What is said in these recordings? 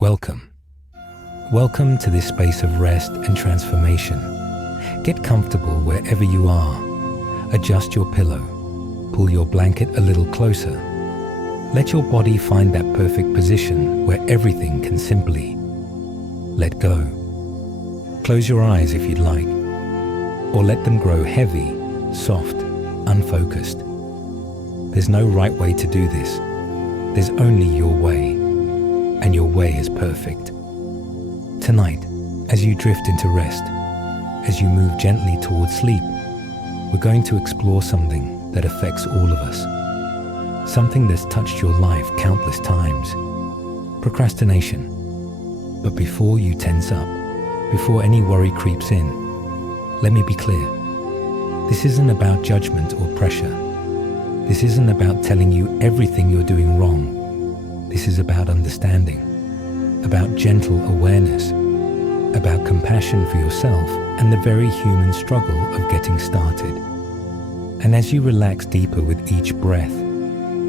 Welcome. Welcome to this space of rest and transformation. Get comfortable wherever you are. Adjust your pillow. Pull your blanket a little closer. Let your body find that perfect position where everything can simply let go. Close your eyes if you'd like, or let them grow heavy, soft, unfocused. There's no right way to do this. There's only your way, and your way is perfect. Tonight, as you drift into rest, as you move gently towards sleep, we're going to explore something that affects all of us. Something that's touched your life countless times. Procrastination. But before you tense up, before any worry creeps in, let me be clear. This isn't about judgment or pressure. This isn't about telling you everything you're doing wrong. This is about understanding, about gentle awareness, about compassion for yourself and the very human struggle of getting started. And as you relax deeper with each breath,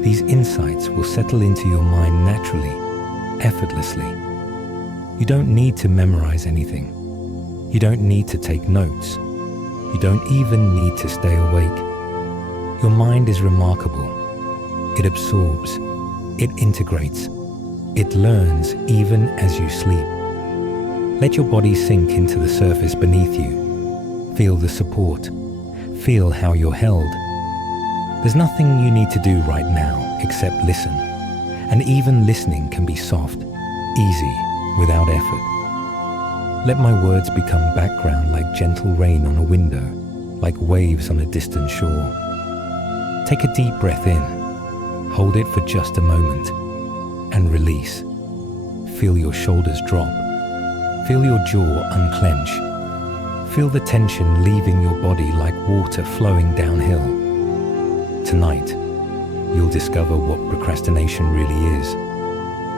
these insights will settle into your mind naturally, effortlessly. You don't need to memorize anything. You don't need to take notes. You don't even need to stay awake. Your mind is remarkable. It absorbs. It integrates. It learns even as you sleep. Let your body sink into the surface beneath you. Feel the support. Feel how you're held. There's nothing you need to do right now except listen. And even listening can be soft, easy, without effort. Let my words become background like gentle rain on a window, like waves on a distant shore. Take a deep breath in. Hold it for just a moment and release. Feel your shoulders drop. Feel your jaw unclench. Feel the tension leaving your body like water flowing downhill. Tonight, you'll discover what procrastination really is.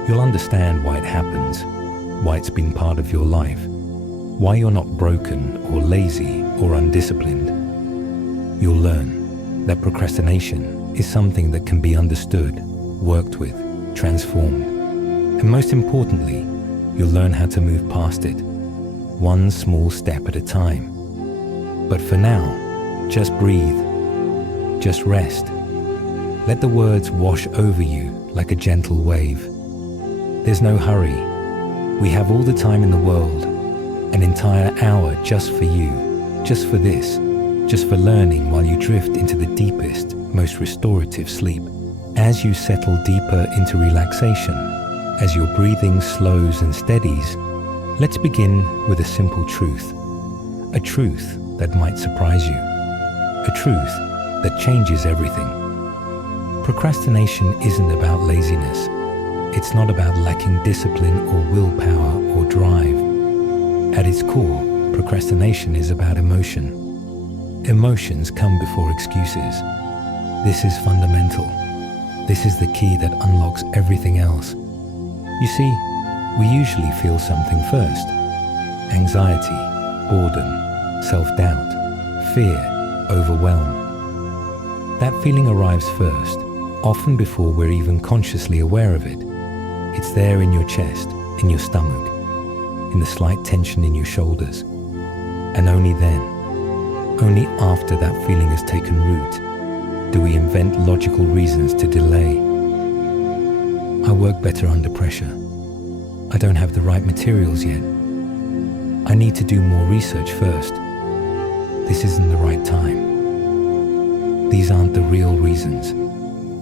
You'll understand why it happens, why it's been part of your life, why you're not broken or lazy or undisciplined. You'll learn that procrastination is something that can be understood, worked with, transformed. And most importantly, you'll learn how to move past it, one small step at a time. But for now, just breathe, just rest. Let the words wash over you like a gentle wave. There's no hurry. We have all the time in the world, an entire hour just for you, just for this, just for learning while you drift into the deepest, most restorative sleep. As you settle deeper into relaxation, as your breathing slows and steadies, let's begin with a simple truth. A truth that might surprise you. A truth that changes everything. Procrastination isn't about laziness. It's not about lacking discipline or willpower or drive. At its core, procrastination is about emotion. Emotions come before excuses. This is fundamental. This is the key that unlocks everything else. You see, we usually feel something first. Anxiety, boredom, self-doubt, fear, overwhelm. That feeling arrives first, often before we're even consciously aware of it. It's there in your chest, in your stomach, in the slight tension in your shoulders. And only then, only after that feeling has taken root, do we invent logical reasons to delay. I work better under pressure. I don't have the right materials yet. I need to do more research first. This isn't the right time. These aren't the real reasons.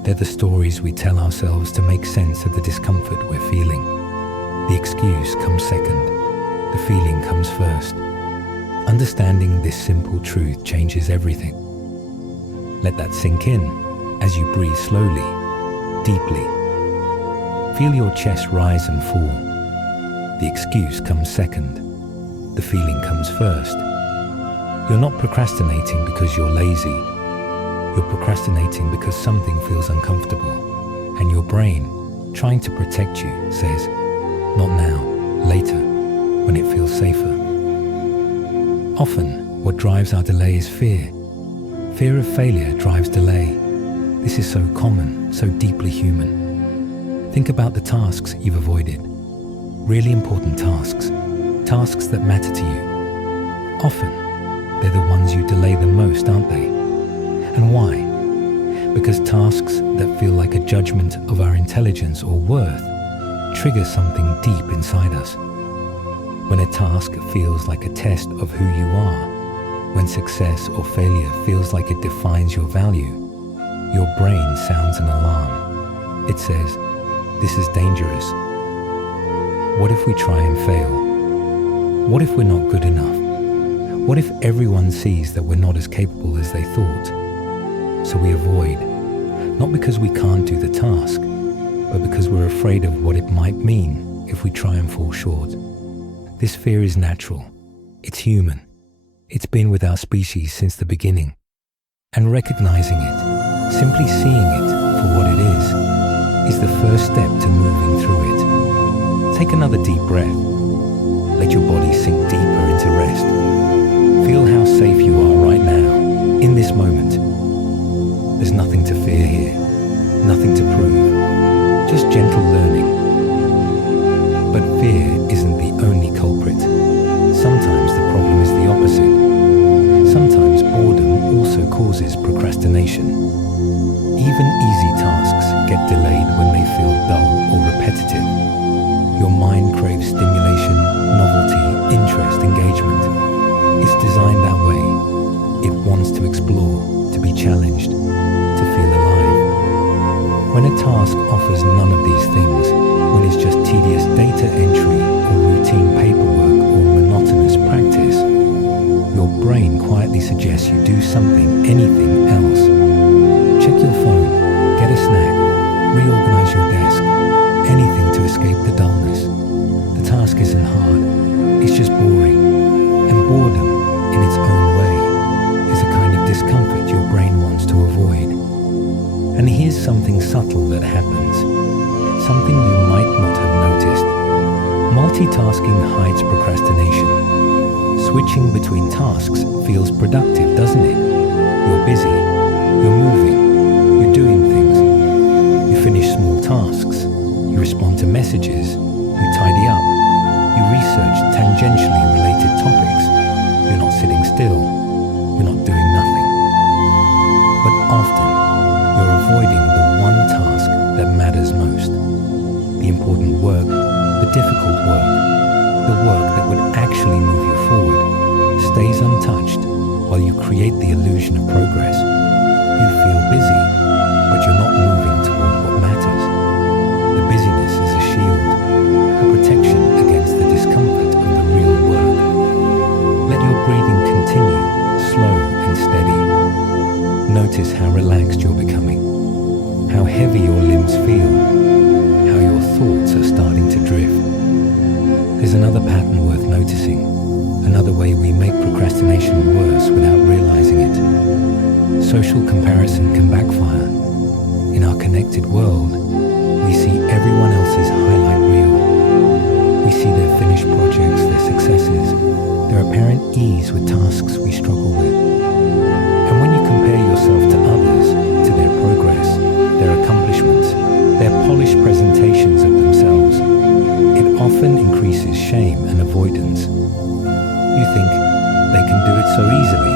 They're the stories we tell ourselves to make sense of the discomfort we're feeling. The excuse comes second. The feeling comes first. Understanding this simple truth changes everything. Let that sink in as you breathe slowly, deeply. Feel your chest rise and fall. The excuse comes second. The feeling comes first. You're not procrastinating because you're lazy. You're procrastinating because something feels uncomfortable, and your brain, trying to protect you, says, not now, later, when it feels safer. Often, what drives our delay is fear. Fear of failure drives delay. This is so common, so deeply human. Think about the tasks you've avoided, Really important tasks, tasks that matter to you. Often, they're the ones you delay the most, aren't they? And why? Because tasks that feel like a judgment of our intelligence or worth trigger something deep inside us. When a task feels like a test of who you are, when success or failure feels like it defines your value, your brain sounds an alarm. It says, "This is dangerous. What if we try and fail? What if we're not good enough? What if everyone sees that we're not as capable as they thought?" So we avoid, not because we can't do the task, but because we're afraid of what it might mean if we try and fall short. This fear is natural. It's human. It's been with our species since the beginning. And recognizing it, simply seeing it for what it is the first step to moving through it. Take another deep breath. Let your body sink deeper into rest. Feel how safe you are right now, in this moment. There's nothing to fear here, nothing to prove, just gentle learning. But fear isn't the only culprit. Sometimes the problem is the opposite. Sometimes boredom also causes procrastination. Even easy tasks get delayed when they feel dull or repetitive. Your mind craves stimulation, novelty, interest, engagement. It's designed that way. It wants to explore, to be challenged, to feel alive. When a task offers none of these things, when it's just tedious data entry or routine paperwork or monotonous practice, your brain quietly suggests you do something, anything else. Check your phone, get a snack, reorganize your desk, anything to escape the dullness. The task isn't hard, it's just boring. And boredom, in its own way, is a kind of discomfort your brain wants to avoid. And here's something subtle that happens, something you might not have noticed. Multitasking hides procrastination. Switching between tasks feels productive, doesn't it? You're busy, you're moving, you're doing things. You finish small tasks, you respond to messages, you tidy up, you research tangentially related topics. You're not sitting still, you're not doing nothing. But often, you're avoiding the one task that matters most. The important work, the difficult work, the work that would actually move you forward, stays untouched while you create the illusion of progress. You feel busy, but you're not moving toward what matters. The busyness is a shield, a protection against the discomfort of the real work. Let your breathing continue, slow and steady. Notice how relaxed you're becoming, how heavy your limbs feel, how your thoughts are starting to drift. There's another pattern worth noticing, another way we make procrastination worse without realizing it. Social comparison can backfire. In our connected world, we see everyone else's highlight reel. We see their finished projects, their successes, their apparent ease with tasks we struggle with. And when you compare yourself to others, to their progress, their accomplishments, their polished presentations of themselves, it often increases shame and avoidance. You think, they can do it so easily.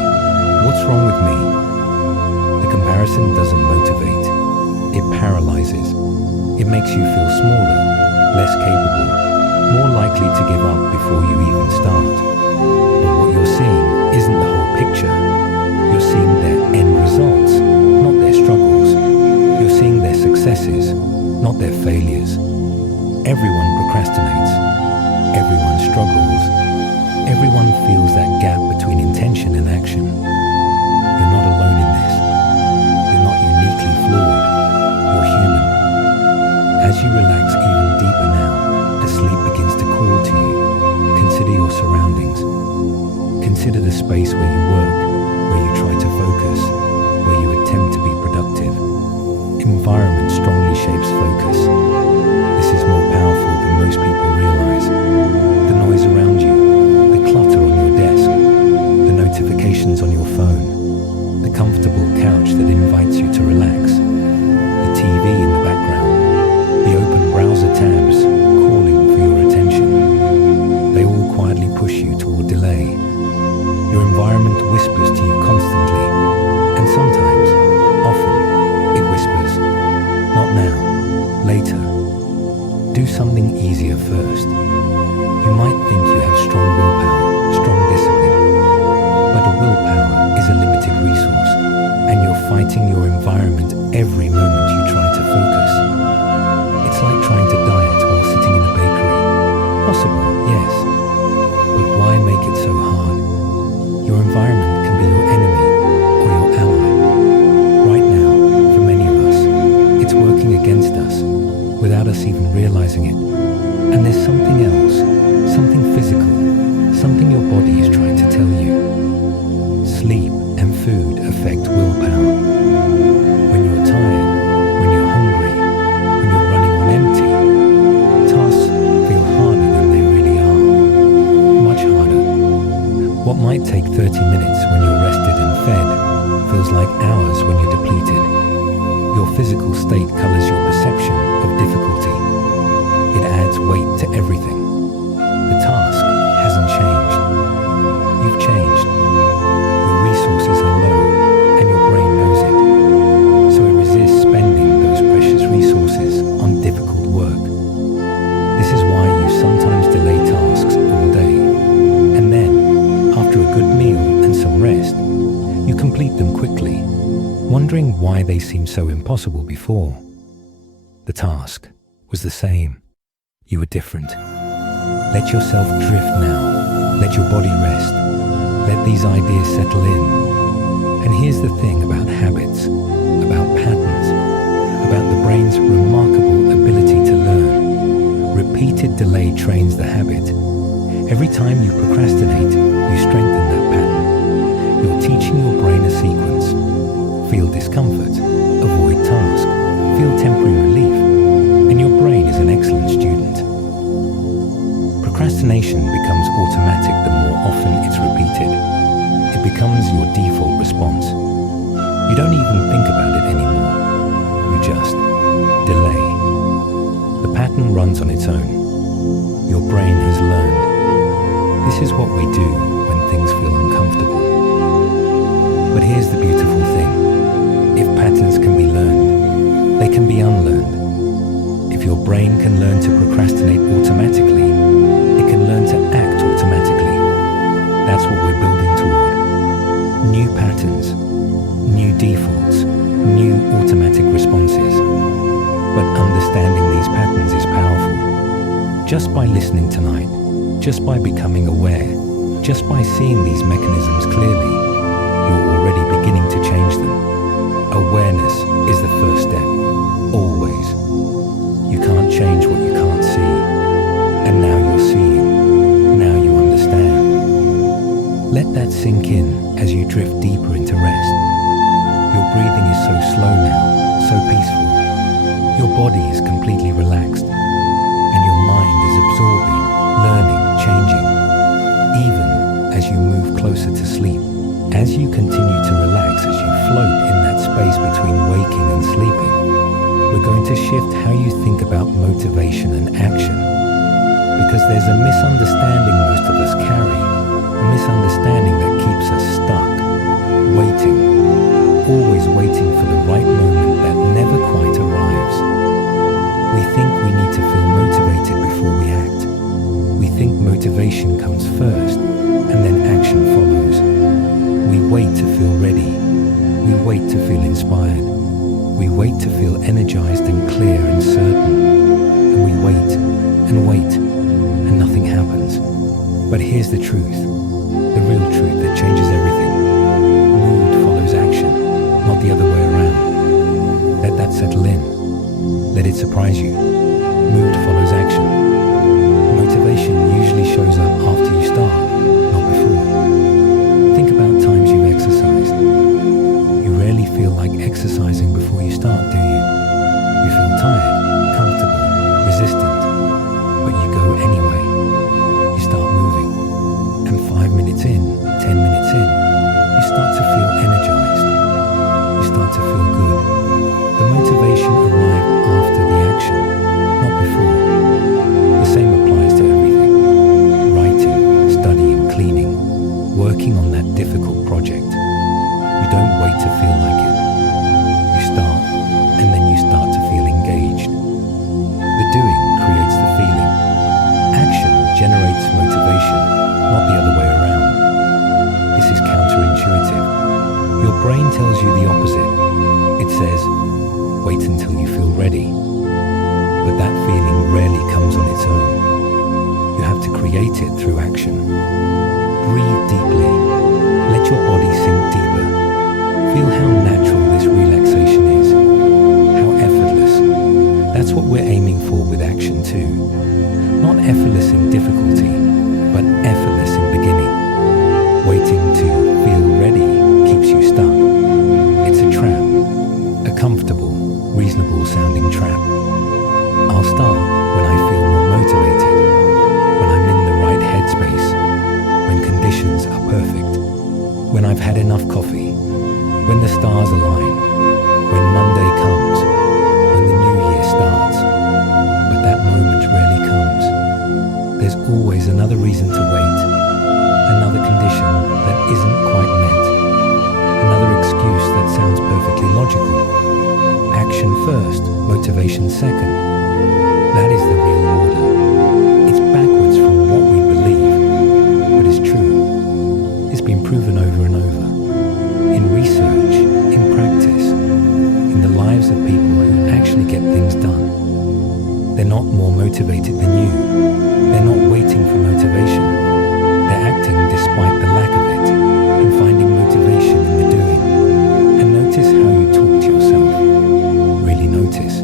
What's wrong with me? The comparison doesn't motivate. It paralyzes. It makes you feel smaller, less capable, more likely to give up before you even start. But what you're seeing isn't the whole picture. You're seeing their end results, not their struggles. You're seeing their successes, not their failures. Everyone procrastinates. Everyone struggles. Everyone feels that gap between intention and action. You're not alone in this. You're not uniquely flawed. You're human. As you relax even deeper now, as sleep begins to call to you, consider your surroundings. Consider the space where you work, where you try to focus, where you attempt to be productive. Environment strongly shapes focus. This is more powerful than most people realize. The noise around you, the clutter on your desk, the notifications on your phone, the comfortable couch that invites you to relax, the TV in the background, the open browser tabs calling for your attention. first. You might think you have strong willpower, strong discipline, but a willpower is a limited resource, and you're fighting your environment every moment you try to focus. It's like trying to diet while sitting in a bakery. Possible, yes, but why make it so hard? Your environment can be your enemy or your ally. Right now, for many of us, it's working against us without us even realizing it. And there's something else, something physical, something your body is trying to tell you. Sleep and food affect willpower. When you're tired, when you're hungry, when you're running on empty, tasks feel harder than they really are. Much harder. What might take 30 minutes when you're rested and fed feels like hours when you're depleted. Your physical state colors your perception of difficulty. It adds weight to everything. The task hasn't changed. You've changed. Your resources are low, and your brain knows it. So it resists spending those precious resources on difficult work. This is why you sometimes delay tasks all day. And then, after a good meal and some rest, you complete them quickly, wondering why they seemed so impossible before. The task was the same. You were different. Let yourself drift now. Let your body rest. Let these ideas settle in. And here's the thing about habits, about patterns, about the brain's remarkable ability to learn. Repeated delay trains the habit. Every time you procrastinate, you strengthen that pattern. You're teaching your brain a sequence. Feel discomfort, avoid task, feel temporary relief, and your brain is an excellent student. Procrastination becomes automatic the more often it's repeated. It becomes your default response. You don't even think about it anymore. You just delay. The pattern runs on its own. Your brain has learned. This is what we do when things feel uncomfortable. But here's the beautiful thing. If patterns can be learned, they can be unlearned. If your brain can learn to procrastinate automatically, it can learn to act automatically. That's what we're building toward. New patterns, new defaults, new automatic responses. But understanding these patterns is powerful. Just by listening tonight, just by becoming aware, just by seeing these mechanisms clearly, you're already beginning to change them. Awareness is the first step, always. You can't change what you can't see. And now you're seeing. Now you understand. Let that sink in as you drift deeper into rest. Your breathing is so slow now, so peaceful. Your body is completely relaxed. And your mind is absorbing, learning, changing. Even as you move closer to sleep. As you continue to relax, as you float in that space between waking and sleeping, we're going to shift how you think about motivation and action. Because there's a misunderstanding most of us carry, a misunderstanding that keeps us stuck, waiting, always waiting for the right moment that never quite arrives. We think we need to feel motivated before we act. We think motivation comes first, and then action follows. We wait to feel ready. We wait to feel inspired. We wait to feel energized and clear and certain. And we wait and wait, and nothing happens. But here's the truth, the real truth that changes everything. Mood follows action, not the other way around. Let that settle in. Let it surprise you. Mood follows action. Motivation usually shows up after you start, not before. Think about times you've exercised. You rarely feel like exercising before you start, do you? You feel tired, comfortable, resistant, but you go anyway. You start moving, and 5 minutes in, 10 minutes in, you start to feel energized. You start to feel good. The motivation arrived after the action, not before. tells you the opposite. It says, wait until you feel ready. But that feeling rarely comes on its own. You have to create it through action. Breathe deeply. Let your body sink deeper. Feel how natural this relaxation is. How effortless. That's what we're aiming for with action too. Not effortless in difficulty, but effortless in beginning. Waiting to feel ready keeps you stuck. It's a trap. A comfortable, reasonable sounding trap. I'll start when I feel more motivated, when I'm in the right headspace, when conditions are perfect, when I've had enough coffee, when the stars align, when Monday comes, when the new year starts. But that moment rarely comes. There's always another reason to wait, another condition that isn't quite met, another excuse that sounds perfectly logical. Action first, motivation second. That is the real order. It's backwards from what we believe, but it's true. It's been proven over and over. In research, in practice, in the lives of people who actually get things done. They're not more motivated than you. They're not waiting for motivation. They're acting despite the lack of it and finding motivation in the doing. And notice how you talk to yourself. Really notice.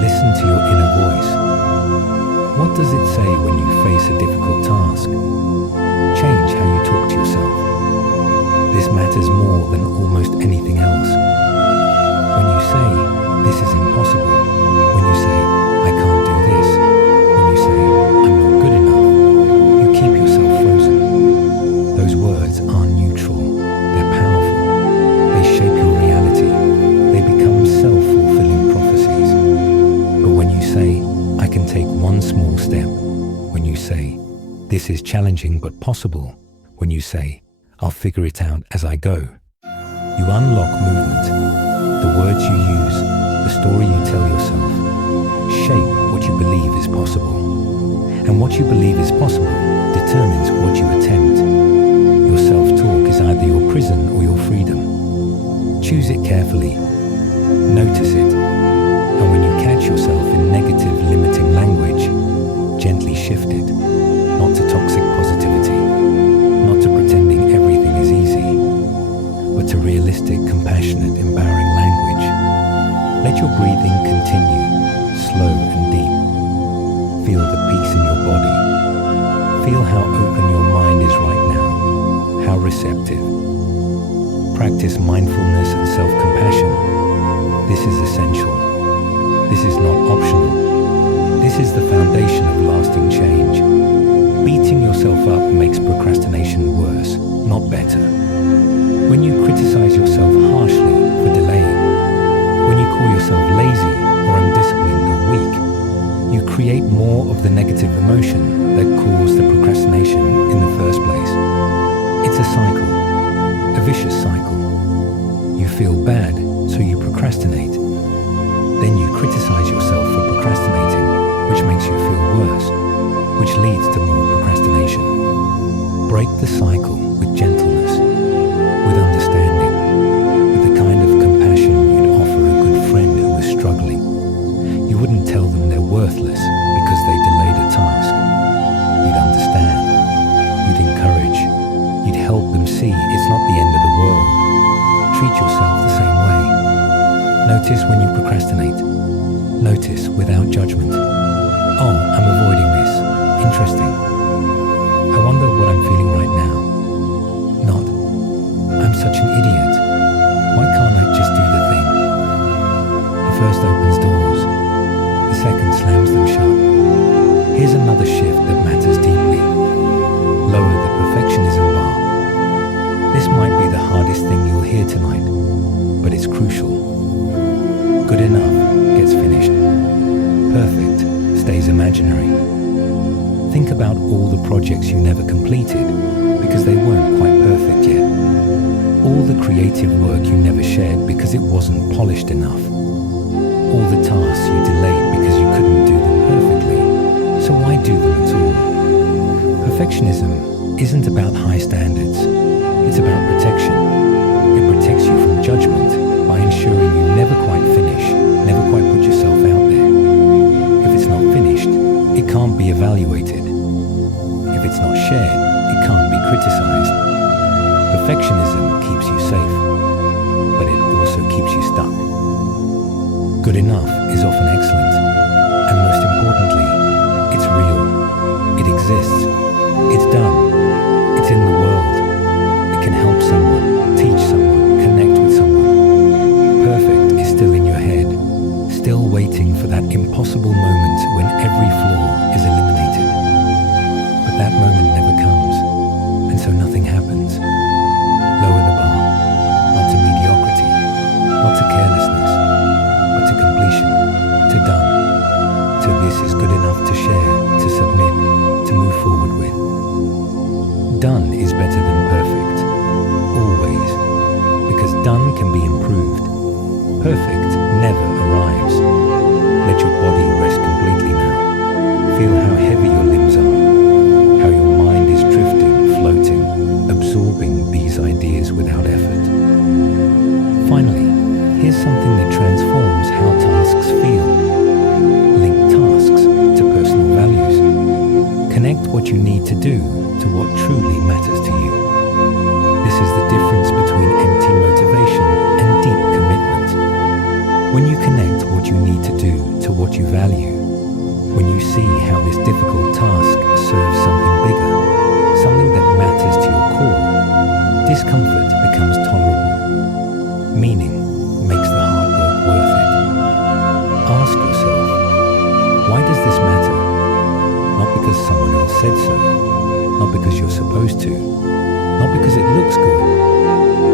Listen to your inner voice. What does it say when you face a difficult task? Change how you talk to yourself. This matters more than almost anything else. When you say, this is impossible, when you say, I can't do this, when you say, I'm not good enough, you keep yourself frozen. Those words aren't neutral, they're powerful. They shape your reality. They become self-fulfilling prophecies. But when you say, I can take one small step, when you say, this is challenging but possible, when you say, I'll figure it out as I go, you unlock movement. The words you use, the story you tell yourself, shape what you believe is possible. And what you believe is possible determines what you attempt. Your self-talk is either your prison or your freedom. Choose it carefully. Notice it. And when you catch yourself in negative, limiting language, gently shift it, not to toxic positivity, not to pretending everything is easy, but to realistic, compassionate, empowering language. Let your breathing continue, slow and deep. Feel the peace in your body. Feel how open your mind is right now, how receptive. Practice mindfulness and self-compassion. This is essential. This is not optional. This is the foundation of lasting change. Beating yourself up makes procrastination worse, not better. When you criticize yourself harshly for delaying, when you call yourself lazy or undisciplined or weak, you create more of the negative emotion that caused the procrastination in the first place. It's a cycle, a vicious cycle. You feel bad, so you procrastinate. Then you criticize yourself for procrastinating, which makes you feel worse, which leads to more procrastination. Break the cycle with gentleness, with understanding, with the kind of compassion you'd offer a good friend who was struggling. You wouldn't tell them they're worthless because they delayed a task. You'd understand. You'd encourage. You'd help them see it's not the end of the world. Treat yourself the same way. Notice when you procrastinate. Notice without judgment. Oh, I'm avoiding this. Interesting. I wonder what I'm feeling right now. Not, I'm such an idiot. Why can't I just do the thing? The first opens doors. The second slams them shut. Here's another shift that matters deeply. Lower the perfectionism bar. This might be the hardest thing you'll hear tonight, but it's crucial. Good enough gets finished. Perfect stays imaginary. Think about all the projects you never completed because they weren't quite perfect yet. All the creative work you never shared because it wasn't polished enough. All the tasks you delayed because you couldn't do them perfectly. So why do them at all? Perfectionism isn't about high standards. It's about protection. It protects you from judgment by ensuring you never quite finish, never quite put yourself out there. If it's not finished, it can't be evaluated. If it's not shared, it can't be criticized. Perfectionism keeps you safe, but it also keeps you stuck. Good enough is often excellent, and most importantly, it's real. It exists. It's done. It's in the world. It can help someone, teach someone, connect with someone. Perfect is still in your head, still waiting for that impossible moment when every flaw is eliminated. But that moment never comes, and so nothing happens. Lower the bar, not to mediocrity, not to carelessness, but to completion, to done, to this is good enough to share, to submit, to move forward with. Done is better than perfect, always, because done can be improved. Perfect never arrives. Let your body rest completely now. Feel how heavy your limbs are, how your mind is drifting, floating, absorbing these ideas without effort. Finally, here's something that transforms how tasks feel. Link tasks to personal values. Connect what you need to do to what truly matters to you. This is the difference between empty motivation and deep commitment. When you connect what you need to do to what you value, when you see how this difficult task serves something bigger, something that matters to your core, discomfort becomes tolerable. Meaning makes the hard work worth it. Ask yourself, why does this matter? Not because someone else said so, not because you're supposed to, not because it looks good,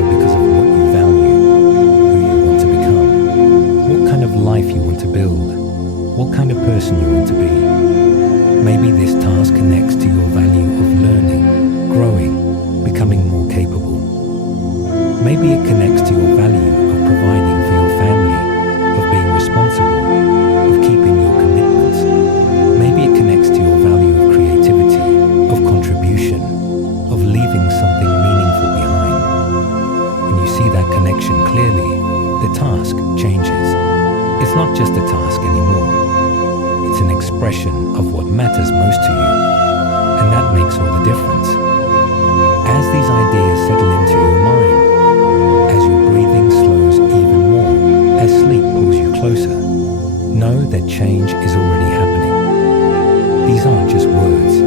but because of what you value, who you want to become, what kind of life you want to build, what kind of person you want to be. Maybe this task connects to your value of learning, growing, becoming more capable. Maybe it connects to your value of providing for your family, of being responsible, of keeping your commitments. Maybe it connects to your value of creativity, of contribution, of leaving something meaningful behind. When you see that connection clearly, the task changes. It's not just a task anymore. It's an expression of what matters most to you, and that makes all the difference. As these ideas settle into your mind, as your breathing slows even more, as sleep pulls you closer, know that change is already happening. These aren't just words,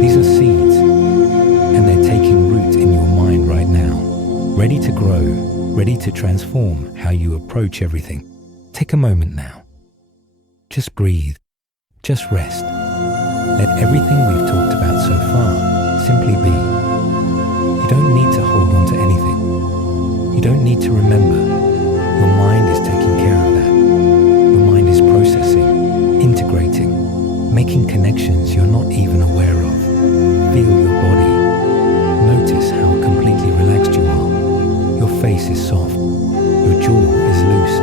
these are seeds, and they're taking root in your mind right now, ready to grow, ready to transform how you approach everything. Take a moment now. Just breathe. Just rest. Let everything we've talked about so far simply be. You don't need to hold on to anything. You don't need to remember. Your mind is taking care of that. Your mind is processing, integrating, making connections you're not even aware of. Feel your body. Notice how completely relaxed you are. Your face is soft. Your jaw is loose.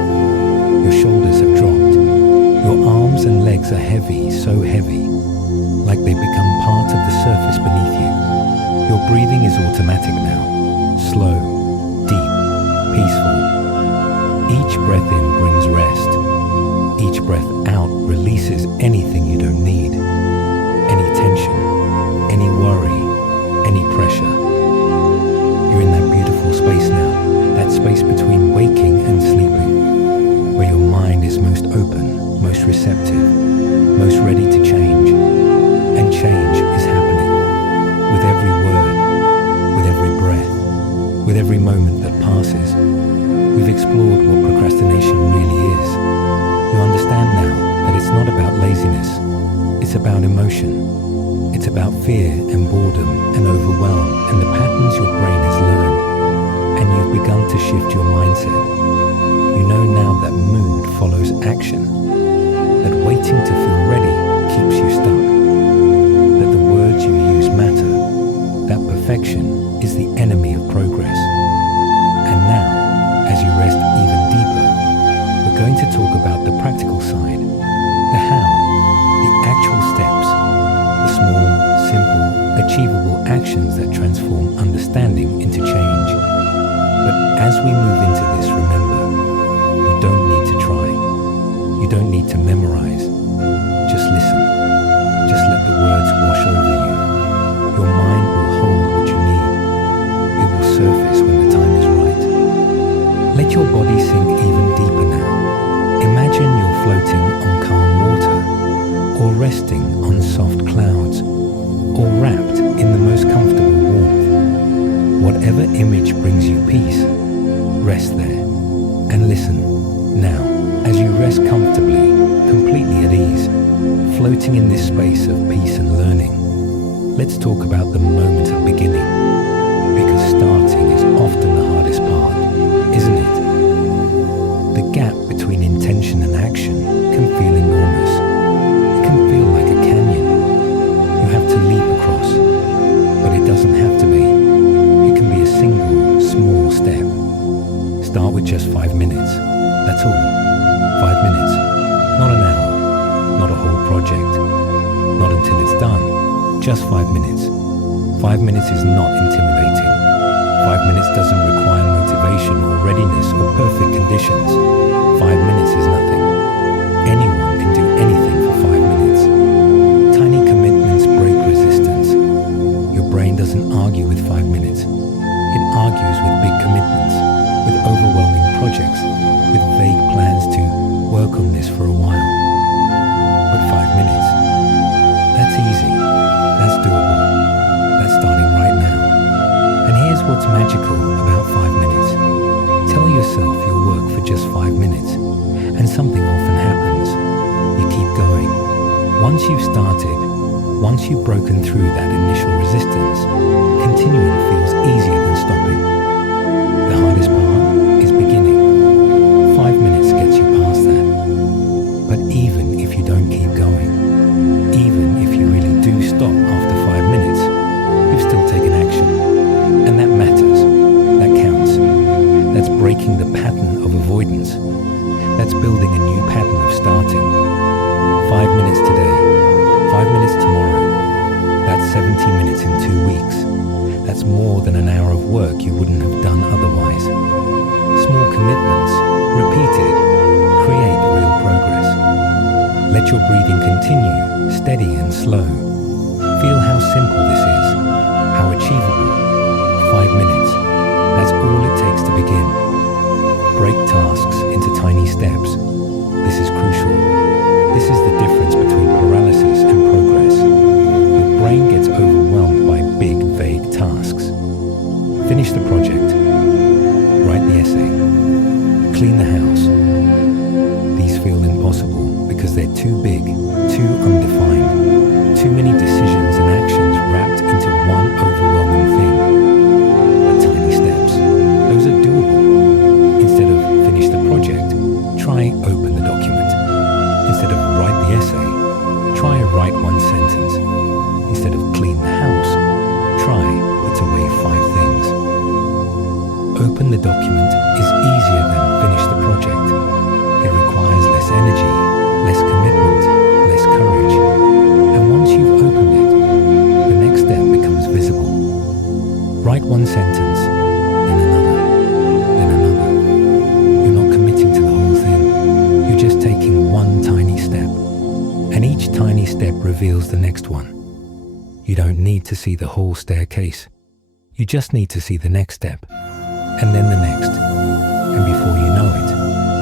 Your shoulders have dropped. Your arms and legs are heavy, so heavy, like they become part of the surface beneath you. Your breathing is automatic now, slow, deep, peaceful. Each breath in brings rest. Each breath out releases anything you don't need. Any tension, any worry, any pressure. You're in that beautiful space now, that space between waking and sleeping, where your mind is most open, most receptive, most ready to change. And change is happening. With every word, with every breath, with every moment that passes. We've explored what procrastination really is. You understand now that it's not about laziness. It's about emotion. It's about fear and boredom and overwhelm and the patterns your brain has learned. And you've begun to shift your mindset. You know now that mood follows action. That waiting to feel ready keeps you stuck. That the words you use matter. That perfection is the enemy of progress. And now, as you rest even deeper, we're going to talk about the practical side, the how, the actual steps, the small, simple, achievable actions that transform understanding into change. But as we move into this, remember, you don't need to try. You don't need to memorize. Just listen. Just let the words wash over you. Your mind will hold what you need. It will surface when the time is right. Let your body sink even deeper now. Imagine you're floating on calm water, or resting on soft clouds, or wrapped in the most comfortable warmth. Whatever image brings you peace, rest there and listen. Now, as you rest comfortably, completely at ease, floating in this space of peace and learning, let's talk about the moment of beginning, because starting is often the hardest part, isn't it? The gap between intention and action can feel enormous. It can feel like a canyon. You have to leap across, but it doesn't have to be. It can be a single, small step. Start with just 5 minutes. That's all. 5 minutes. Not an hour. Not a whole project. Not until it's done. Just 5 minutes. 5 minutes is not intimidating. 5 minutes doesn't require motivation or readiness or perfect conditions. 5 minutes is nothing. Anyone can do anything for 5 minutes. Tiny commitments break resistance. Your brain doesn't argue with 5 minutes. It argues with big commitments, with overwhelming projects, with vague plans to work on this for a while. But 5 minutes, that's easy. That's doable. That's starting right now. And here's what's magical about 5 minutes. Tell yourself you'll work for just 5 minutes, and something often happens. You keep going. Once you've started, once you've broken through that initial resistance, continuing feels easier than stopping. The hardest part is beginning. 5 minutes gets you past that. But even if you don't keep going, even if you really do stop after 5 minutes, you've still taken action. And that matters. That counts. That's breaking the pattern of avoidance. That's building a new pattern of starting. 5 minutes today. 5 minutes tomorrow. That's 70 minutes in 2 weeks. That's more than an hour of work you wouldn't have done otherwise. Small commitments, repeated, create real progress. Let your breathing continue, steady and slow. Feel how simple this is, how achievable. 5 minutes, that's all it takes to begin. Break tasks into tiny steps. This is crucial. This is the difference between paralysis and progress. Your brain gets overwhelmed by big, vague tasks. Finish the project. Write the essay. Clean the house. These feel impossible because they're too big, too undefined, too many decisions and actions wrapped into one overwhelming thing. But tiny steps, those are doable. Instead of finish the project, try open the document. Instead of write the essay, try write one sentence. Instead of clean the house, try put away 5 things. Open the document is easier than finish the project. It requires less energy, less commitment, less courage. And once you've opened it, the next step becomes visible. Write one sentence, then another, then another. You're not committing to the whole thing. You're just taking one tiny step. And each tiny step reveals the next one. You don't need to see the whole staircase. You just need to see the next step, and then the next. And before you know it,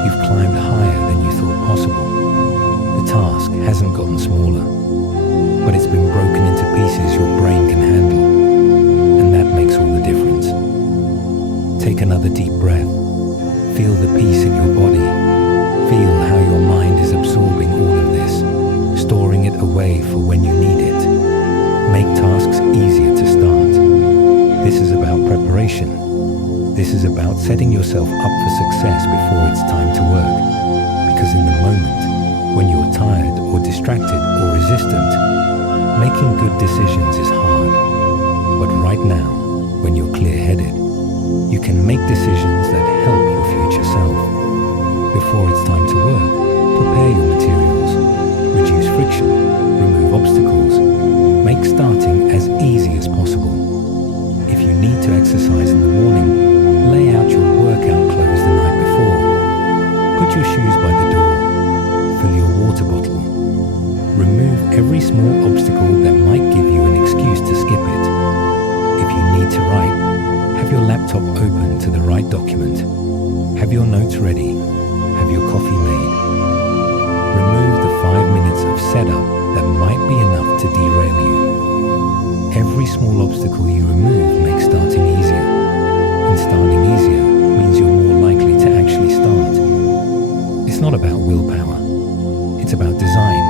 you've climbed higher than you thought possible. The task hasn't gotten smaller, but it's been broken into pieces your brain can handle. And that makes all the difference. Take another deep breath. Feel the peace in your body. Feel how your mind is absorbing all of this, storing it away for when you need it. Make tasks easier to start. This is about preparation. This is about setting yourself up for success before it's time to work. Because in the moment, when you're tired or distracted or resistant, making good decisions is hard. But right now, when you're clear-headed, you can make decisions that help your future self. Before it's time to work, prepare your materials, reduce friction, remove obstacles, make starting as easy as possible. If you need to exercise in the morning, lay out your laptop open to the right document. Have your notes ready. Have your coffee made. Remove the 5 minutes of setup that might be enough to derail you. Every small obstacle you remove makes starting easier. And starting easier means you're more likely to actually start. It's not about willpower. It's about design.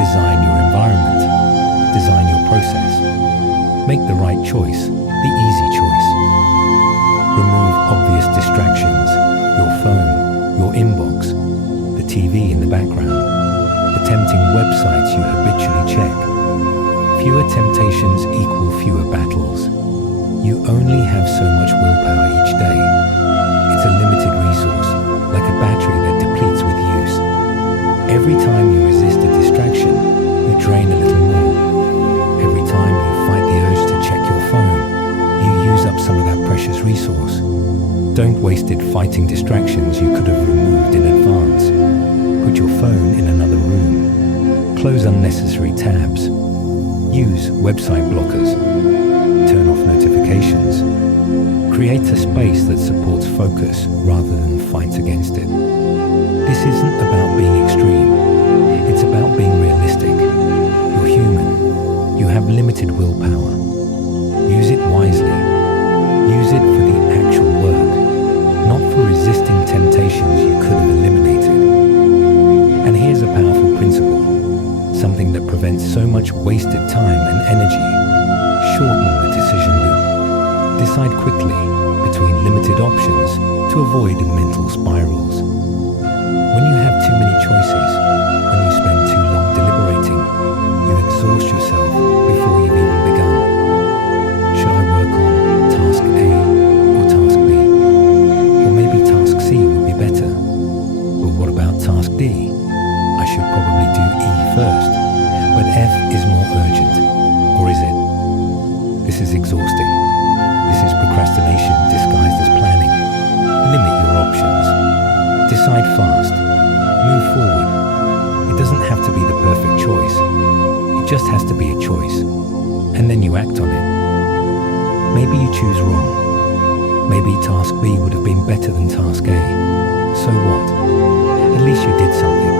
Design your environment. Design your process. Make the right choice, the easy choice. Remove obvious distractions, your phone, your inbox, the TV in the background, the tempting websites you habitually check. Fewer temptations equal fewer battles. You only have so much willpower each day. It's a limited resource, like a battery that depletes with use. Every time you resist a distraction, you drain a little more. Every time you fight the urge to check your phone, you use up some of that precious resource. Don't waste it fighting distractions you could have removed in advance. Put your phone in another room. Close unnecessary tabs. Use website blockers. Turn off notifications. Create a space that supports focus rather than fights against it. This isn't about being extreme. It's about being realistic. You're human. You have limited willpower. Use it wisely. Use it for the actual work, not for resisting temptations you could have eliminated. And here's a powerful principle, something that prevents so much wasted time and energy. Shorten the decision loop. Decide quickly between limited options to avoid mental spirals. When you have too many choices, when you spend too long deliberating, you exhaust yourself before you've even begun. Should I work on task A or task B? Or maybe task C would be better. But what about task D? I should probably do E first, but F is more urgent. Or is it? This is exhausting. This is procrastination disguised as planning. Limit your options. Decide fast. Move forward. It doesn't have to be the perfect choice. It just has to be a choice. And then you act on it. Maybe you choose wrong. Maybe task B would have been better than task A. So what? At least you did something.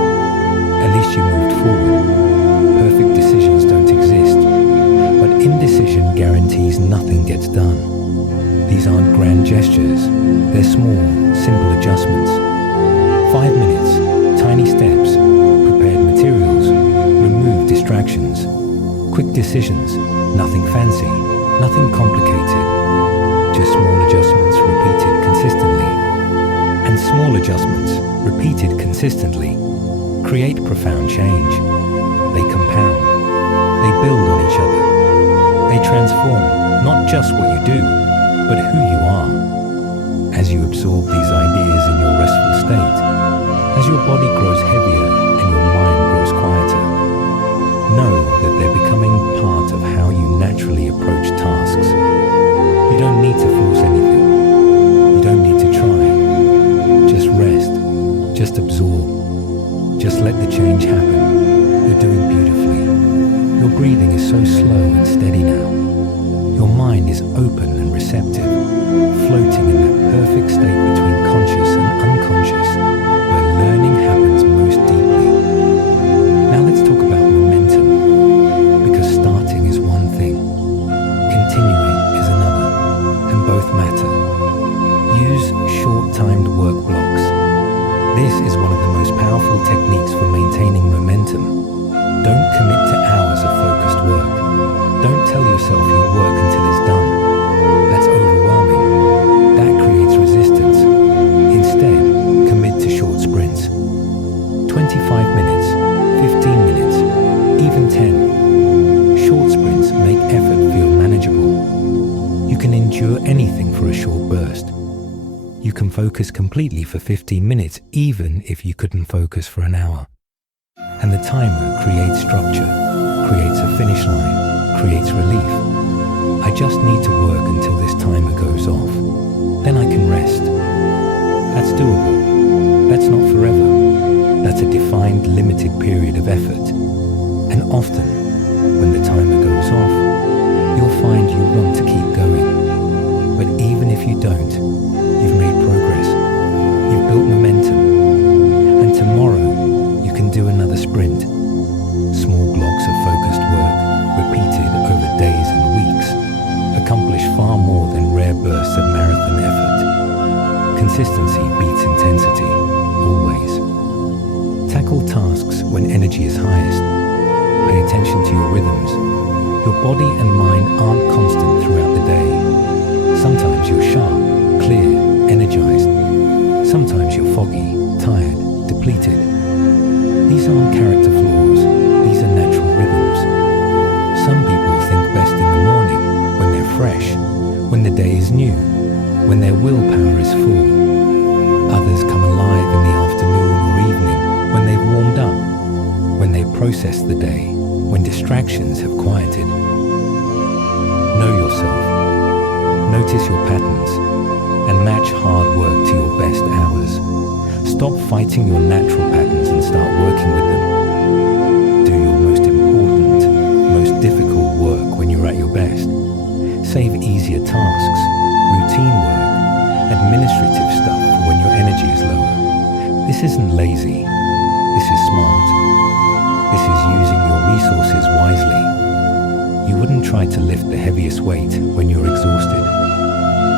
At least you moved forward. Perfect decisions don't exist. But indecision guarantees nothing gets done. These aren't grand gestures. They're small, simple adjustments. 5 minutes, tiny steps, prepared materials, remove distractions. Quick decisions, nothing fancy, nothing complicated. Just small adjustments repeated consistently. And small adjustments, repeated consistently, create profound change. They compound. They build on each other. They transform not just what you do, but who you are. As you absorb these ideas in your restful state, as your body grows heavier and your mind grows quieter, know that they're becoming part of how you naturally approach tasks. You don't need to force anything. You don't need to try. Just rest. Just absorb. Just let the change happen. You're doing beautifully. Your breathing is so slow and steady now. Your mind is open and receptive, floating in that perfect state between conscious and unconscious, where learning happens most deeply. Now let's talk about momentum, because starting is one thing, continuing is another, and both matter. Use short-timed work blocks. This is one of the most powerful techniques for maintaining momentum. Don't commit to hours of focused work. Don't tell yourself you'll work until it's done. That's overwhelming. That creates resistance. Instead, commit to short sprints. 25 minutes, 15 minutes, even 10. Short sprints make effort feel manageable. You can endure anything for a short burst. You can focus completely for 15 minutes even if you couldn't focus for an hour. And the timer creates structure, creates a finish line, creates relief. I just need to work until this timer goes off. Then I can rest. That's doable. That's not forever. That's a defined, limited period of effort. And often, when the timer goes off, you'll find you want to keep going. But even if energy is highest. Pay attention to your rhythms. Your body and mind aren't constant throughout the day. Sometimes you're sharp, clear, energized. Sometimes you're foggy, tired, depleted. These aren't character flaws. These are natural rhythms. Some people think best in the morning, when they're fresh, when the day is new, when their willpower is full. Others come alive in the afternoon or evening, when they've warmed up, when they've processed the day, when distractions have quieted. Know yourself. Notice your patterns and match hard work to your best hours. Stop fighting your natural patterns and start working with them. Do your most important, most difficult work when you're at your best. Save easier tasks, routine work, administrative stuff for when your energy is lower. This isn't lazy. This is smart. This is using your resources wisely. You wouldn't try to lift the heaviest weight when you're exhausted.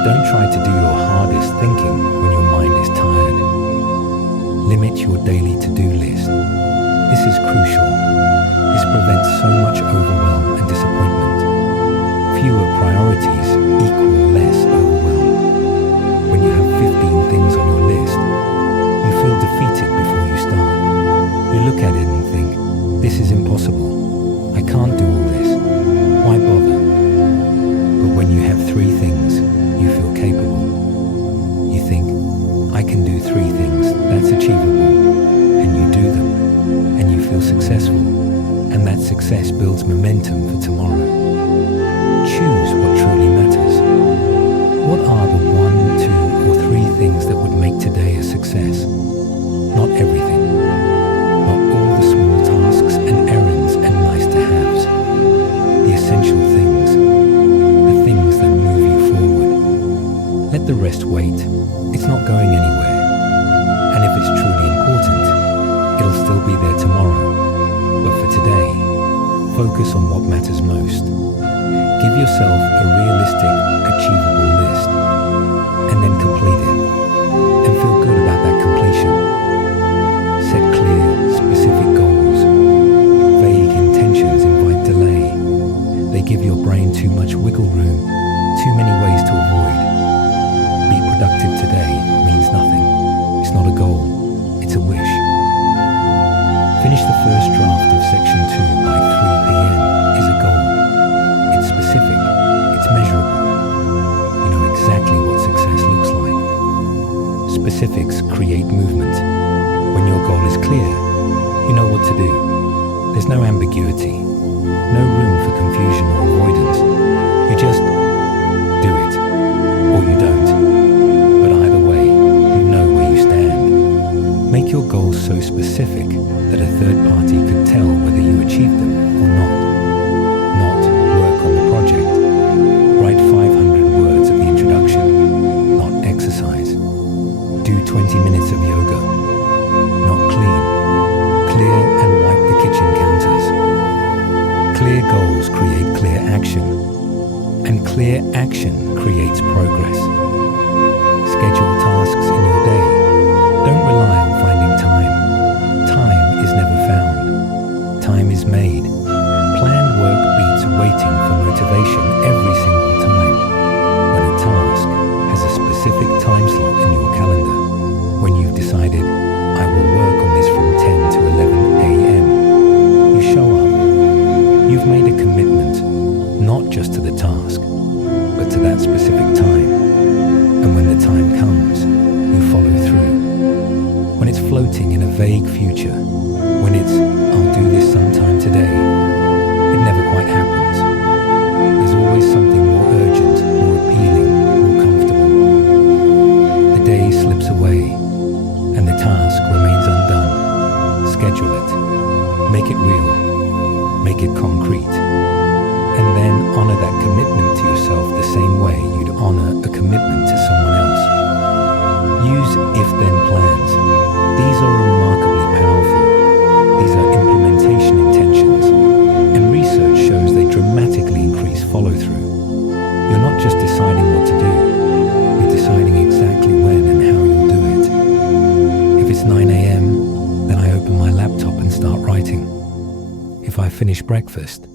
Don't try to do your hardest thinking when your mind is tired. Limit your daily to-do list. This is crucial. This prevents so much overwhelm and disappointment. Fewer priorities equal less overwhelm. When you have 15 things on your list, you feel defeated before you start. You look at it and think, this is impossible. I can't do all this. Why bother? But when you have 3 things, you feel capable. You think, I can do 3 things, that's achievable. And you do them, and you feel successful. And that success builds momentum for tomorrow. Choose what truly matters. What are the 1, 2, or 3 things that would make today a success? Not everything. Not all the small tasks and errands and nice-to-haves. The essential things. The things that move you forward. Let the rest wait. It's not going anywhere. And if it's truly important, it'll still be there tomorrow. But for today, focus on what matters most. Give yourself a realistic, achievable list, and then complete it, and feel good about that completion. Set clear, specific goals. Vague intentions invite delay. They give your brain too much wiggle room, too many ways to avoid. Be productive today means nothing. It's not a goal, it's a wish. Finish the first draft of section 2 by 3 p.m. is a goal. It's specific, it's measurable. You know exactly what success looks like. Specifics create movement. When your goal is clear, you know what to do. There's no ambiguity, no room for confusion or avoidance. You just do it, or you don't. But either way, you know where you stand. Make your goals so specific that a third party could tell whether you achieved them or not. Not work on the project. Write 500 words of the introduction, not exercise. Do 20 minutes of yoga, not clean. Clear and wipe the kitchen counters. Clear goals create clear action, and clear action creates progress. Schedule tasks in your day. Don't rely on finding time. Time is never found. Time is made. Planned work beats waiting for motivation every single time. When a task has a specific time slot in your calendar, when you've decided, I will work on this from 10 to 11 a.m., you show up. You've made a commitment, not just to the task, but to that specific time. And when the time comes, you follow through. When it's floating in a vague future, when it's, I'll do this sometime today, it never quite happens. There's always something more urgent, more appealing, more comfortable. The day slips away, and the task remains undone. Schedule it. Make it real. Make it concrete. And then honor that commitment to yourself the same way you'd honor a commitment to someone else. Use if-then plans. These are remarkably powerful. These are implementation intentions, and research shows they dramatically increase follow-through. You're not just deciding what to do, you're deciding exactly when and how you'll do it. If it's 9 a.m., then I open my laptop and start writing. finish breakfast,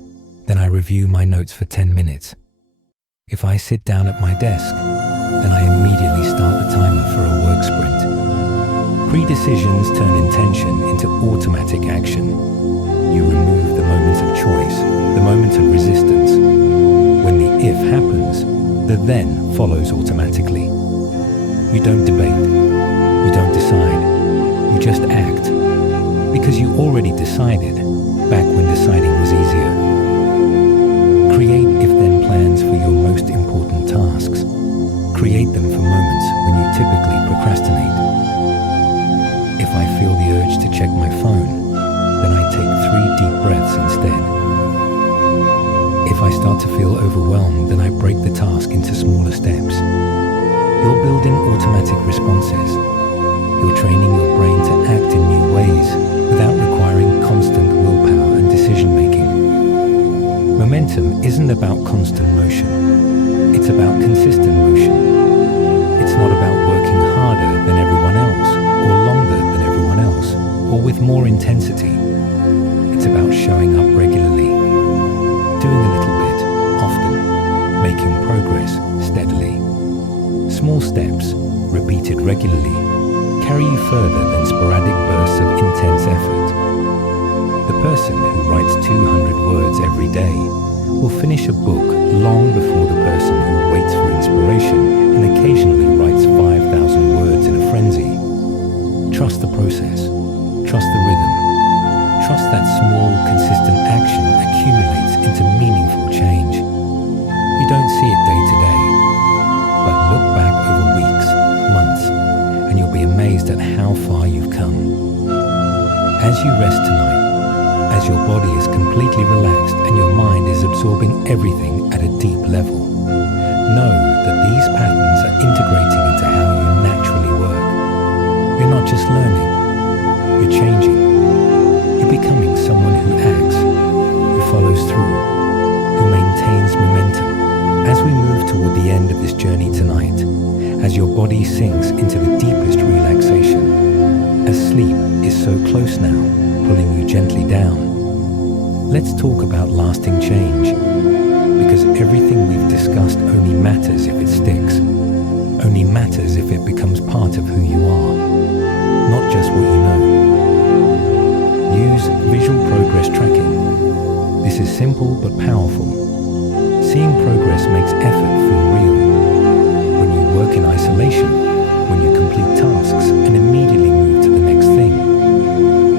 then I review my notes for 10 minutes. If I sit down at my desk, then I immediately start the timer for a work sprint. Pre-decisions turn intention into automatic action. You remove the moments of choice, the moments of resistance. When the if happens, the then follows automatically. You don't debate, you don't decide, you just act. Because you already decided, back when deciding was easier. Create if-then plans for your most important tasks. Create them for moments when you typically procrastinate. If I feel the urge to check my phone, then I take 3 deep breaths instead. If I start to feel overwhelmed, then I break the task into smaller steps. You're building automatic responses. You're training your brain to act in new ways without requiring constant willpower and decision-making. Momentum isn't about constant motion. It's about consistent motion. It's not about working harder than everyone else, or longer than everyone else, or with more intensity. It's about showing up regularly, doing a little bit, often, making progress steadily. Small steps, repeated regularly, carry you further than sporadic bursts of intense effort. The person who writes 200 words every day will finish a book long before the person who waits for inspiration and occasionally writes 5,000 words in a frenzy. Trust the process. Trust the rhythm. Trust that small, consistent action accumulates into meaningful change. You don't see it day to day, but look back over weeks, months, and you'll be amazed at how far you've come. As you rest tonight, as your body is completely relaxed and your mind is absorbing everything at a deep level, know that these patterns are integrating into how you naturally work. You're not just learning, you're changing. You're becoming someone who acts, who follows through, who maintains momentum. As we move toward the end of this journey tonight, as your body sinks into the deepest relaxation, as sleep is so close now, pulling you gently down, let's talk about lasting change, because everything we've discussed only matters if it sticks, only matters if it becomes part of who you are, not just what you know. Use visual progress tracking. This is simple but powerful. Seeing progress makes effort feel real. When you work in isolation, when you complete tasks and immediately move to the next thing,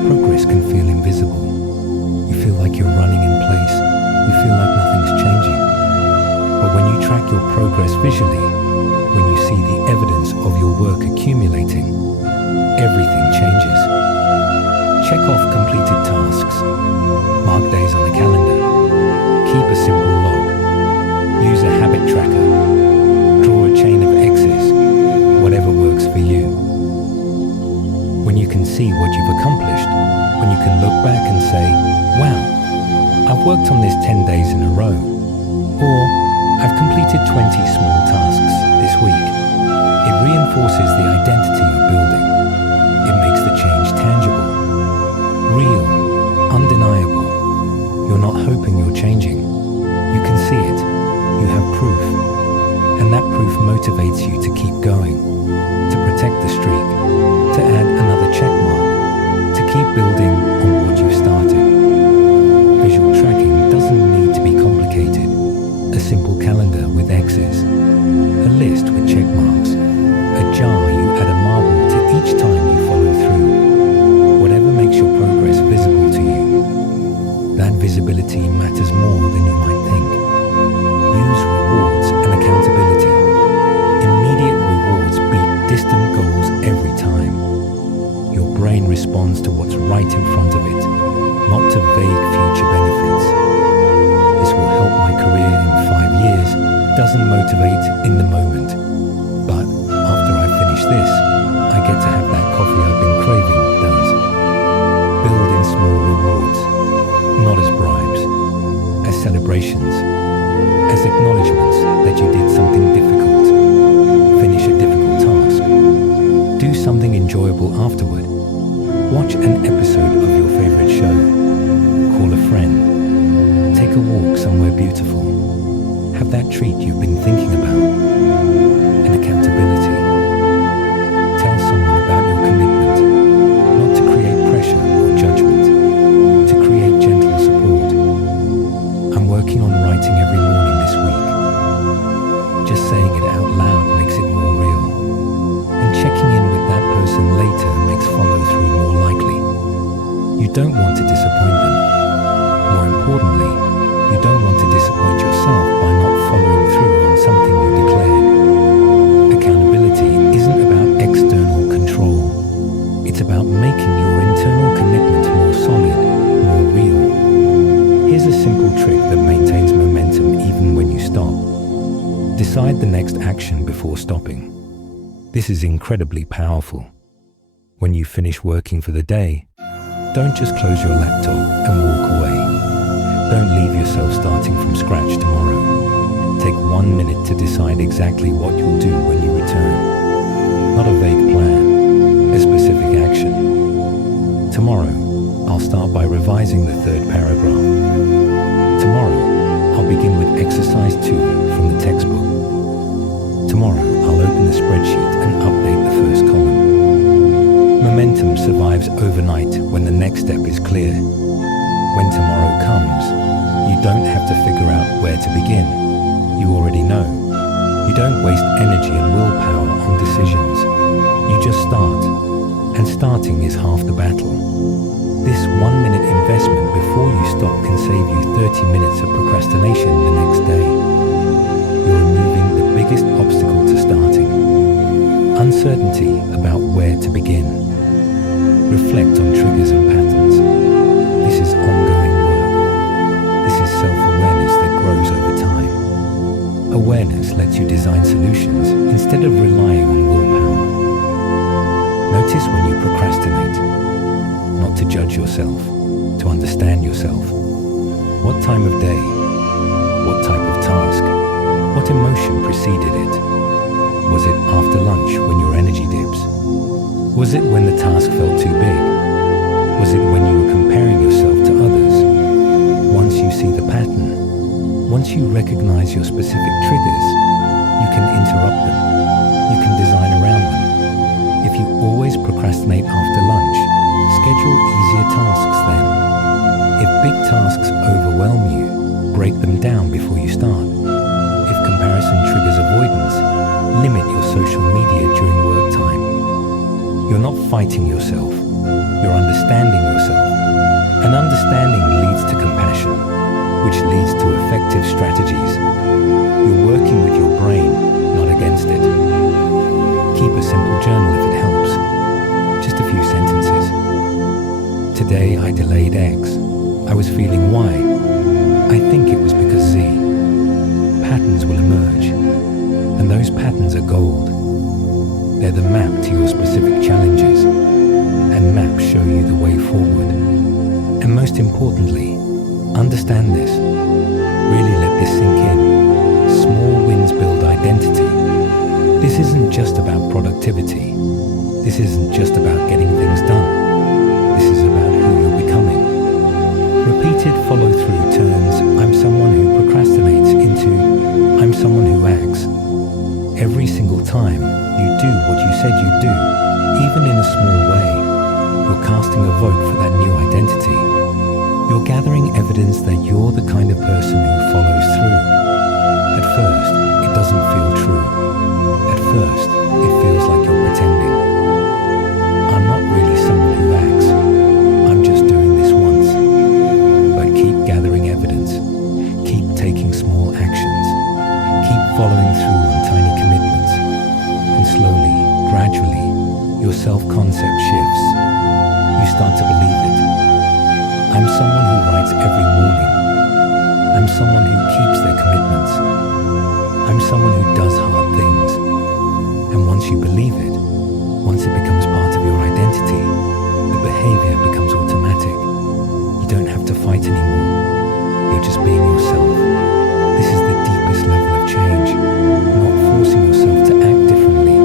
progress can feel invisible. You feel like you're running in place. You feel like nothing's changing. But when you track your progress visually, when you see the evidence of your work accumulating, everything changes. Check off completed tasks. Mark days on the calendar. Keep a simple log. Use a habit tracker. Draw a chain of X's. Whatever works for you. When you can see what you've accomplished, when you can look back and say, wow, I've worked on this 10 days in a row, or I've completed 20 small tasks this week, it reinforces the identity you're building. It makes the change tangible, real, undeniable. You're not hoping you're changing. You can see it. You have proof. And that proof motivates you to keep going, to protect the streak, to add another check mark, to keep building on what you've started. Visual tracking doesn't need to be complicated. A simple calendar with X's, a list with check marks, a jar you add a marble to each time you follow through. Whatever makes your progress visible to you. That visibility matters more than you might think. Use rewards and accountability. Immediate rewards beat distant goals every time. Your brain responds to what's right in front of it, not to vague future benefits. This will help my career in 5 years doesn't motivate in the moment. But after I finish this, I get to have that coffee I've been craving does. Build in small rewards, not as bribes, as celebrations, as acknowledgements that you did something difficult. Finish a difficult task. Do something enjoyable afterward. Watch an episode of your favorite show. Call a friend. that treat you've been thinking about. And accountability. Tell someone about your commitment, not to create pressure or judgment, to create gentle support. I'm working on writing every morning this week. Just saying it out loud makes it more real. And checking in with that person later makes follow-through more likely. You don't want to disappoint them. More importantly, you don't want to disappoint yourself by not following through on something you declared. Accountability isn't about external control. It's about making your internal commitment more solid, more real. Here's a simple trick that maintains momentum even when you stop. Decide the next action before stopping. This is incredibly powerful. When you finish working for the day, don't just close your laptop and walk away. Don't leave yourself starting from scratch tomorrow. Take 1 minute to decide exactly what you'll do when you return. Not a vague plan, a specific action. Tomorrow, I'll start by revising the third paragraph. Tomorrow, I'll begin with exercise 2 from the textbook. Tomorrow, I'll open the spreadsheet and update the first column. Momentum survives overnight when the next step is clear. When tomorrow comes, you don't have to figure out where to begin. You already know. You don't waste energy and willpower on decisions. You just start. And starting is half the battle. This 1 minute investment before you stop can save you 30 minutes of procrastination the next day. You're removing the biggest obstacle to starting. Uncertainty about where to begin. Reflect on triggers and patterns. This is ongoing work. This is self-awareness that grows over time. Awareness lets you design solutions instead of relying on willpower. Notice when you procrastinate. Not to judge yourself, to understand yourself. What time of day? What type of task? What emotion preceded it? Was it after lunch when your energy dips? Was it when the task felt too big? Was it when you were comparing yourself to others? Once you see the pattern, once you recognize your specific triggers, you can interrupt them. You can design around them. If you always procrastinate after lunch, schedule easier tasks then. If big tasks overwhelm you, break them down before you start. If comparison triggers avoidance, limit your social media during work time. You're not fighting yourself, you're understanding yourself. And understanding leads to compassion, which leads to effective strategies. You're working with your brain, not against it. Keep a simple journal if it helps. Just a few sentences. Today I delayed X. I was feeling Y. I think it was because Z. Patterns will emerge, and those patterns are gold. They're the map to your specific challenges, and maps show you the way forward. And most importantly, understand this. Really let this sink in. Small wins build identity. This isn't just about productivity. This isn't just about getting things done. This is about who you're becoming. Repeated follow-through turns "I'm someone who procrastinates" into "I'm someone who acts." Every single time you do what you said you'd do, even in a small way, you're casting a vote for that new identity. You're gathering evidence that you're the kind of person who follows through. At first, it doesn't feel true. At first, it feels like you're pretending. I'm not really someone who acts. I'm just doing this once. But keep gathering evidence. Keep taking small actions. Keep following through on tiny commitments. And slowly, gradually, your self-concept shifts. You start to believe it. I'm someone who writes every morning. I'm someone who keeps their commitments. I'm someone who does hard things. And once you believe it, once it becomes part of your identity, the behavior becomes automatic. You don't have to fight anymore. You're just being yourself. This is the deepest level of change, not forcing yourself to act differently,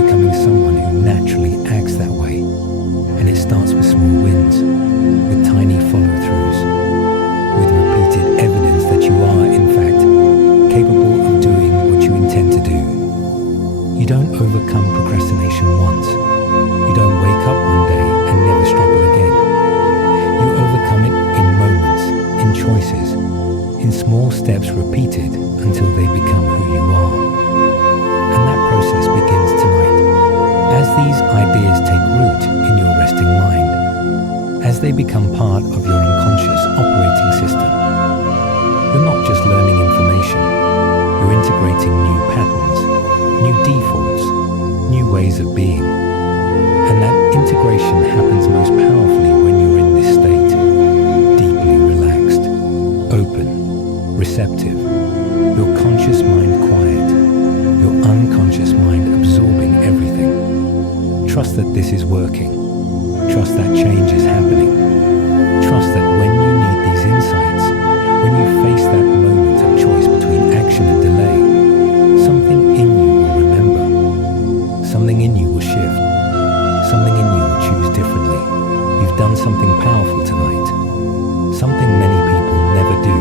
becoming someone who naturally acts that way. And it starts with small wins, with tiny follow-throughs, with repeated evidence that you are, in fact, overcome procrastination once. You don't wake up one day and never struggle again. You overcome it in moments, in choices, in small steps repeated until they become who you are. And that process begins tonight. As these ideas take root in your resting mind, as they become part of your unconscious operating system, you're not just learning information, you're integrating new patterns, new defaults, new ways of being. And that integration happens most powerfully when you're in this state, deeply relaxed, open, receptive, your conscious mind quiet, your unconscious mind absorbing everything. Trust that this is working. Trust that change is happening. Trust that when you need these insights, when you face that moment of choice between action and delay, something in you will remember. Something in you will shift. Something in you will choose differently. You've done something powerful tonight. Something many people never do.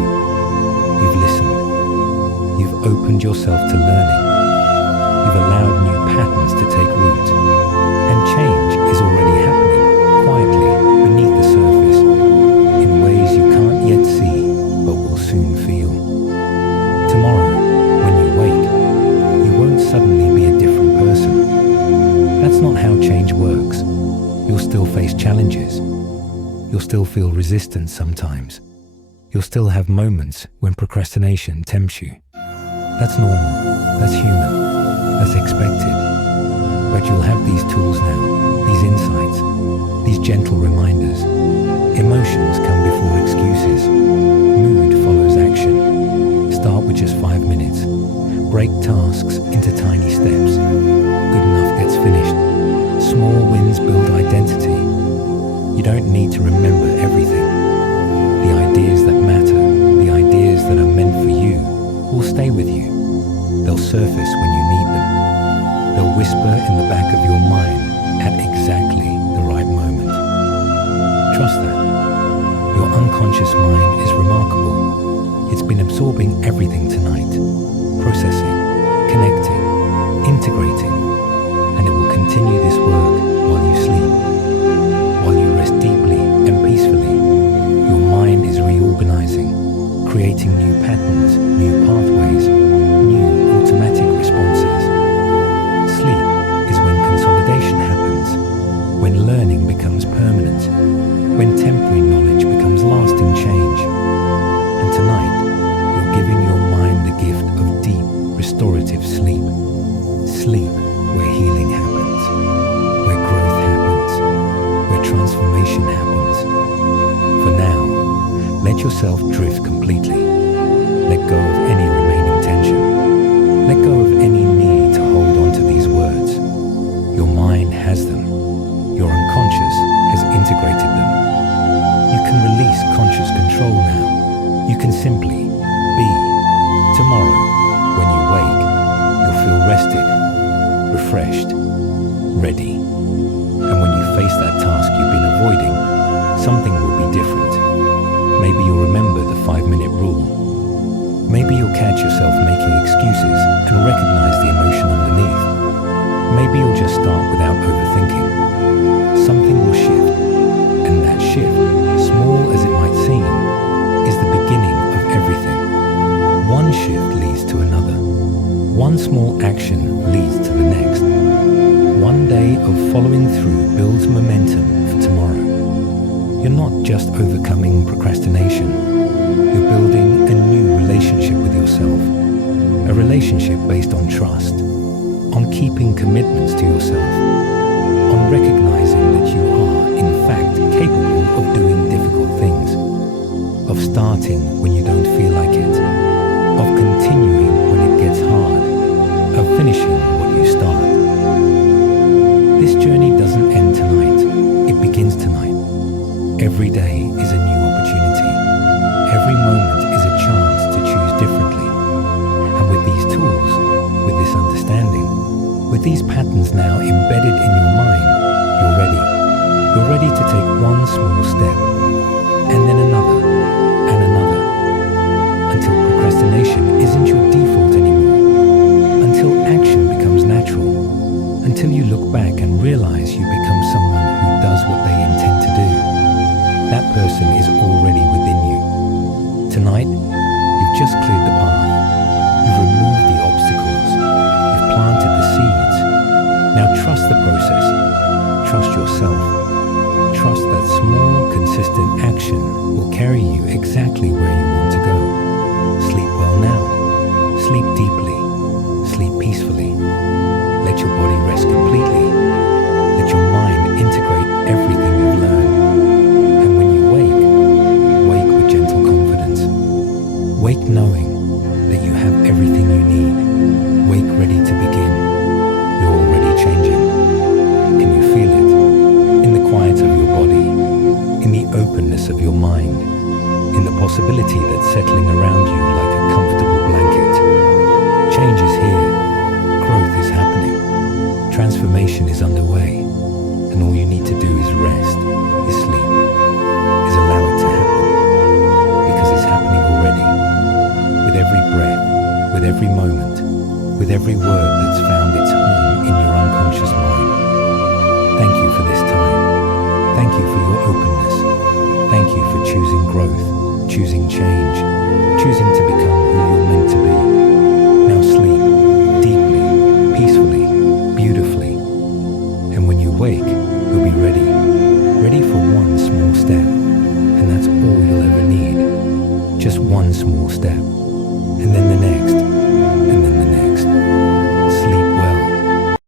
You've listened. You've opened yourself to learning. You've allowed new patterns to take root. And change is already happening, quietly, beneath the surface, in ways you can't yet see, but will soon feel. Tomorrow, when you wake, you won't suddenly be a different person. That's not how change works. You'll still face challenges. You'll still feel resistance sometimes. You'll still have moments when procrastination tempts you. That's normal. That's human. That's expected. But you'll have these tools now, these insights, these gentle reminders. Emotions come before excuses. Mood follows action. Start with just 5 minutes. Break tasks into tiny steps. Good enough gets finished. Small wins build identity. You don't need to remember everything. The ideas that matter, the ideas that are meant for you, will stay with you. They'll surface when you need them. They'll whisper in the back of your mind at exactly the right moment. Trust that. Your unconscious mind is remarkable. It's been absorbing everything tonight, processing, connecting, integrating, and it will continue this work while you sleep. While you rest deeply and peacefully, your mind is reorganizing, creating new patterns, new pathways, new automatic responses. Sleep is when consolidation happens, when learning becomes permanent, when temporary knowledge becomes lasting change. And tonight, you're giving your mind the gift of deep, restorative sleep. Sleep where healing happens, where growth happens, where transformation happens. For now, let yourself drift completely. Let go of any remaining tension. Let go of any need to hold on to these words. Your mind has them. Your unconscious has integrated them. You can release conscious control now. You can simply be. Tomorrow, when you wake, you'll feel rested, refreshed, ready. And when you face that task you've been avoiding, something will be different. Maybe you'll remember the 5-minute rule. Maybe you'll catch yourself making excuses and recognize the emotion underneath. Maybe you'll just start without overthinking. Something will shift, and that shift, small as it might seem, is the beginning of everything. One shift leads to another. One small action leads to the next. One day of following through builds momentum for tomorrow. You're not just overcoming procrastination. You're building a new relationship with yourself. A relationship based on trust, on keeping commitments to yourself, on recognizing that you are, in fact, capable of doing difficult things, of starting when you don't feel like it, of continuing when it gets hard, of finishing what you start. This journey doesn't end tonight, it begins tonight. Every day is a new opportunity. Every moment is a chance to choose differently. And with these tools, with this understanding, with these patterns now embedded in your mind, you're ready. You're ready to take one small step, and then another, and another, until procrastination isn't your default anymore, until action becomes natural, Trust yourself. Trust that small, consistent action will carry you exactly where you want to go. Sleep well now. Sleep deeply. Sleep peacefully. Let your body rest completely. Let your mind integrate everything you've learned. And when you wake with gentle confidence. Wake knowing that you have everything you need. Wake ready to begin. You're already changing. Can you feel it? In the quiet of your body, in the openness of your mind, in the possibility that's settling around you like a comfortable blanket. Change is here. Growth is happening. Transformation is underway. And all you need to do is rest, is sleep, is allow it to happen. Because it's happening already. With every breath, with every moment, with every word that's found its home in your unconscious mind. Thank you for this time. Thank you for your openness. Thank you for choosing growth, choosing change, choosing to become who you're meant to be. Now sleep deeply, peacefully, beautifully. And when you wake, you'll be ready. Ready for one small step. And that's all you'll ever need. Just one small step. And then the next.